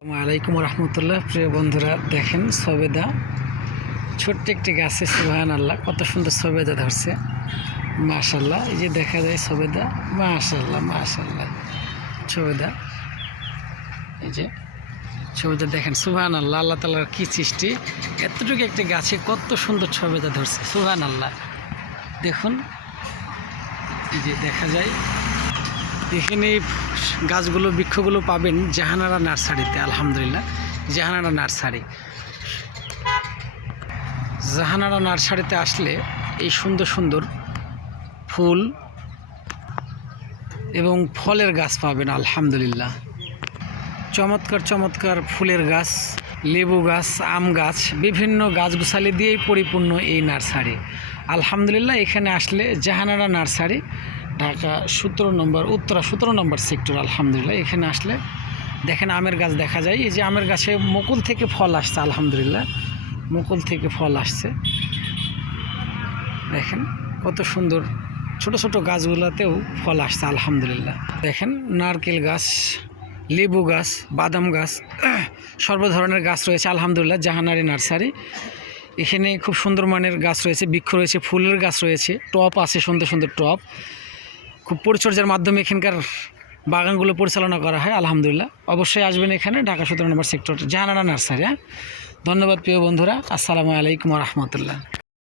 আসসালামু আলাইকুম রহমতুল্লাহ। প্রিয় বন্ধুরা, দেখেন সবেদা, ছোট্ট একটি গাছে সুবহানাল্লাহ কত সুন্দর সবেদা ধরছে। মাশাল্লাহ, এই যে দেখা যায় সবেদা, মাশাল্লাহ মাশাল্লাহ সবেদা, এই যে সবেদা দেখেন সুবহানাল্লাহ, আল্লাহ তাআলার কি সৃষ্টি। এতটুকু একটি গাছে কত সুন্দর সবেদা ধরছে, সুবহানাল্লাহ। দেখুন, এই যে দেখা যায় এখানে গাছগুলো বৃক্ষগুলো পাবেন জাহানারা নার্সারিতে। আলহামদুলিল্লাহ, জাহানারা নার্সারিতে আসলে এই সুন্দর সুন্দর ফুল এবং ফলের গাছ পাবেন। আলহামদুলিল্লাহ, চমৎকার চমৎকার ফুলের গাছ, লেবু গাছ, আম গাছ, বিভিন্ন গাছগুছালি দিয়েই পরিপূর্ণ এই নার্সারি। আলহামদুলিল্লাহ, এখানে আসলে জাহানারা নার্সারি, ঢাকা 17 নম্বর, উত্তরা 17 নম্বর সেক্টর। আলহামদুলিল্লাহ, এখানে আসলে দেখেন আমের গাছ দেখা যায়। এই যে আমের গাছে মুকুল থেকে ফল আসছে। আলহামদুলিল্লাহ, মুকুল থেকে ফল আসছে। দেখেন কত সুন্দর, ছোট ছোট গাছগুলোতেও ফল আসছে। আলহামদুলিল্লাহ, দেখেন নারকেল গাছ, লেবু গাছ, বাদাম গাছ, সর্ব ধরনের গাছ রয়েছে। আলহামদুলিল্লাহ, জাহানারি নার্সারি। এখানে খুব সুন্দর মানের গাছ রয়েছে, বৃক্ষ রয়েছে, ফুলের গাছ রয়েছে, টব আছে, সুন্দর সুন্দর টব। খুব পরিচর্যার মাধ্যমে এখানকার বাগানগুলো পরিচালনা করা হয়। আলহামদুলিল্লাহ, অবশ্যই আসবেন এখানে, ঢাকা 17 নম্বর সেক্টর, জাহানারা নার্সারি। ধন্যবাদ প্রিয় বন্ধুরা, আসসালামু আলাইকুম রহমতুল্লাহ।